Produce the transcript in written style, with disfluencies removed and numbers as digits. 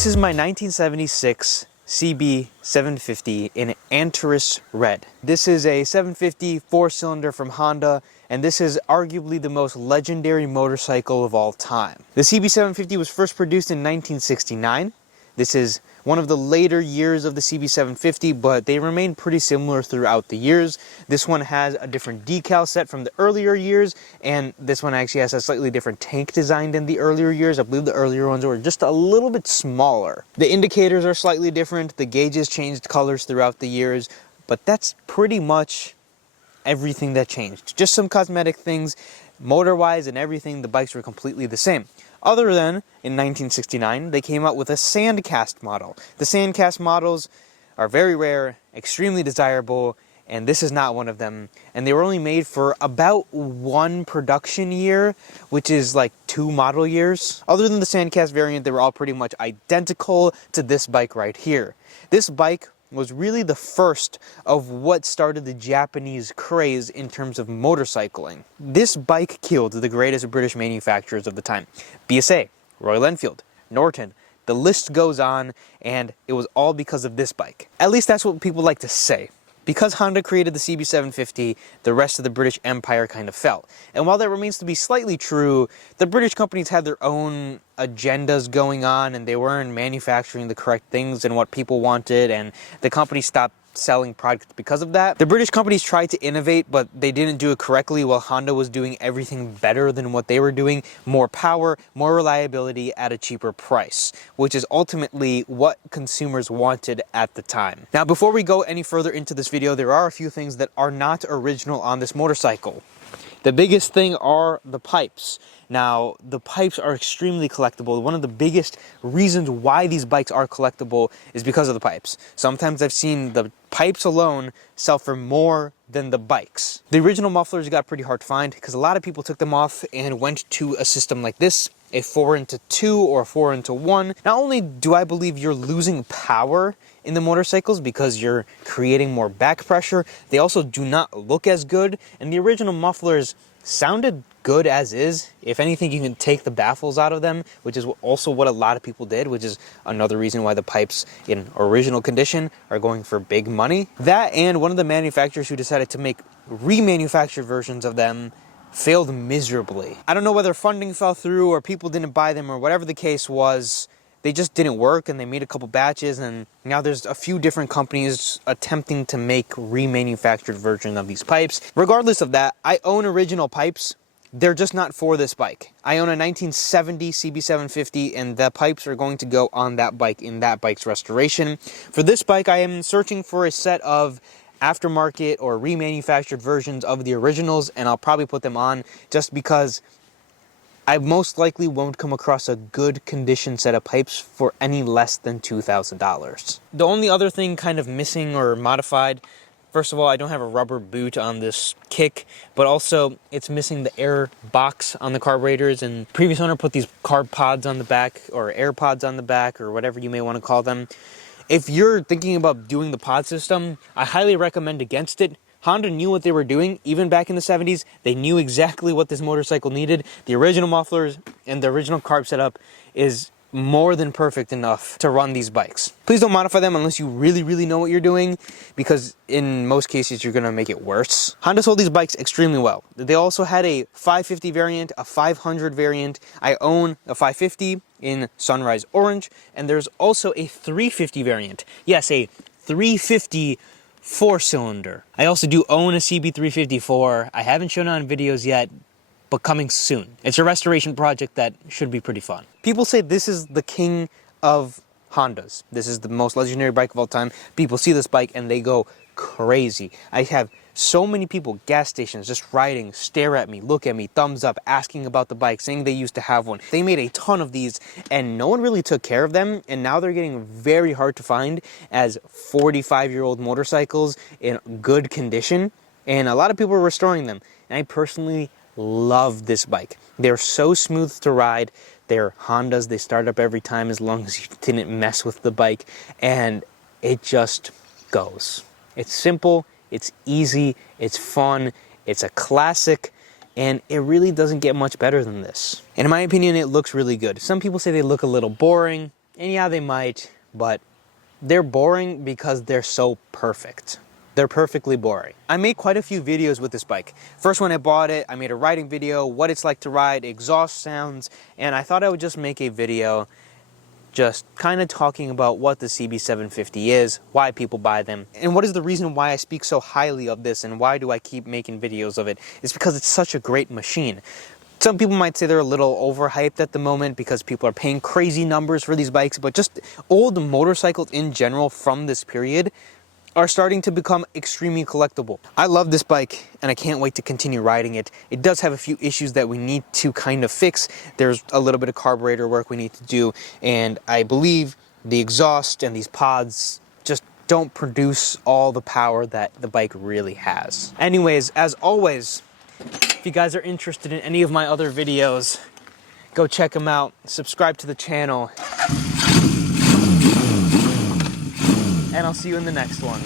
This is my 1976 Cb750 in Antares Red. This is a 750 4-cylinder from Honda, and this is arguably the most legendary motorcycle of all time. The Cb750 was first produced in 1969. This is one of the later years of the Cb750, but they remain pretty similar throughout the years. This one has a different decal set from the earlier years, and this one actually has a slightly different tank design than the earlier years. I believe the earlier ones were just a little bit smaller. The indicators are slightly different, the gauges changed colors throughout the years, but that's pretty much everything that changed. Just some cosmetic things. Motor-wise and everything, the bikes were completely the same. Other than, in 1969, they came out with a sandcast model. The sandcast models are very rare, extremely desirable, and this is not one of them. And they were only made for about one production year, which is like 2 model years. Other than the sandcast variant, they were all pretty much identical to this bike right here. This bike was really the first of what started the Japanese craze in terms of motorcycling. This bike killed the greatest British manufacturers of the time. BSA, Royal Enfield, Norton, the list goes on, and it was all because of this bike. At least that's what people like to say. Because Honda created the Cb750, the rest of the British Empire kind of fell. And while that remains to be slightly true, the British companies had their own agendas going on, and they weren't manufacturing the correct things and what people wanted, and the company stopped selling products because of that. The British companies tried to innovate, but they didn't do it correctly, while Honda was doing everything better than what they were doing. More power, more reliability at a cheaper price, which is ultimately what consumers wanted at the time. Now, before we go any further into this video, there are a few things that are not original on this motorcycle. The biggest thing are the pipes. Now, the pipes are extremely collectible. One of the biggest reasons why these bikes are collectible is because of the pipes. Sometimes I've seen the pipes alone sell for more than the bikes. The original mufflers got pretty hard to find because a lot of people took them off and went to a system like this, a 4x2 or a 4x1. Not only do I believe you're losing power in the motorcycles because you're creating more back pressure, they also do not look as good, and the original mufflers sounded good as is. If anything, you can take the baffles out of them, which is also what a lot of people did, which is another reason why the pipes in original condition are going for big money. That, and one of the manufacturers who decided to make remanufactured versions of them failed miserably. I don't know whether funding fell through or people didn't buy them or whatever the case was. They just didn't work, and they made a couple batches, and now there's a few different companies attempting to make remanufactured versions of these pipes. Regardless of that, I own original pipes. They're just not for this bike. I own a 1970 Cb750, and the pipes are going to go on that bike in that bike's restoration. For this bike, I am searching for a set of aftermarket or remanufactured versions of the originals, and I'll probably put them on just because I most likely won't come across a good condition set of pipes for any less than $2,000. The only other thing kind of missing or modified, first of all, I don't have a rubber boot on this kick, but also it's missing the air box on the carburetors, and previous owner put these carb pods on the back, or air pods on the back, or whatever you may want to call them. If you're thinking about doing the pod system, I highly recommend against it. Honda knew what they were doing, even back in the 70s. They knew exactly what this motorcycle needed. The original mufflers and the original carb setup is more than perfect enough to run these bikes. Please don't modify them unless you really know what you're doing, because in most cases you're going to make it worse. Honda sold these bikes extremely well. They also had a 550 variant, a 500 variant. I own a 550 in Sunrise Orange, and there's also a 350 variant. Yes, a 350 4-cylinder. I also do own a CB354. I haven't shown it on videos yet, but coming soon. It's a restoration project that should be pretty fun. People say this is the king of Hondas. This is the most legendary bike of all time. People see this bike and they go crazy. I have so many people, gas stations, just riding, stare at me, look at me, thumbs up, asking about the bike, saying they used to have one. They made a ton of these, and no one really took care of them, and now they're getting very hard to find as 45-year-old motorcycles in good condition, and a lot of people are restoring them. And I personally love this bike. They're so smooth to ride. They're Hondas. They start up every time as long as you didn't mess with the bike, and it just goes. It's simple. It's easy, it's fun, it's a classic, and it really doesn't get much better than this. And in my opinion, it looks really good. Some people say they look a little boring, And yeah, they might, but they're boring because they're so perfect. They're perfectly boring. I made quite a few videos with this bike. First when I bought it, I made a riding video, what it's like to ride, exhaust sounds, and I thought I would just make a video just kind of talking about what the Cb750 is, why people buy them, and what is the reason why I speak so highly of this and why do I keep making videos of it. It's because it's such a great machine. Some people might say they're a little overhyped at the moment because people are paying crazy numbers for these bikes, but just old motorcycles in general from this period are starting to become extremely collectible. I love this bike and I can't wait to continue riding it. It does have a few issues that we need to kind of fix. There's a little bit of carburetor work we need to do, and I believe the exhaust and these pods just don't produce all the power that the bike really has. Anyways, as always, if you guys are interested in any of my other videos, go check them out, subscribe to the channel, and I'll see you in the next one.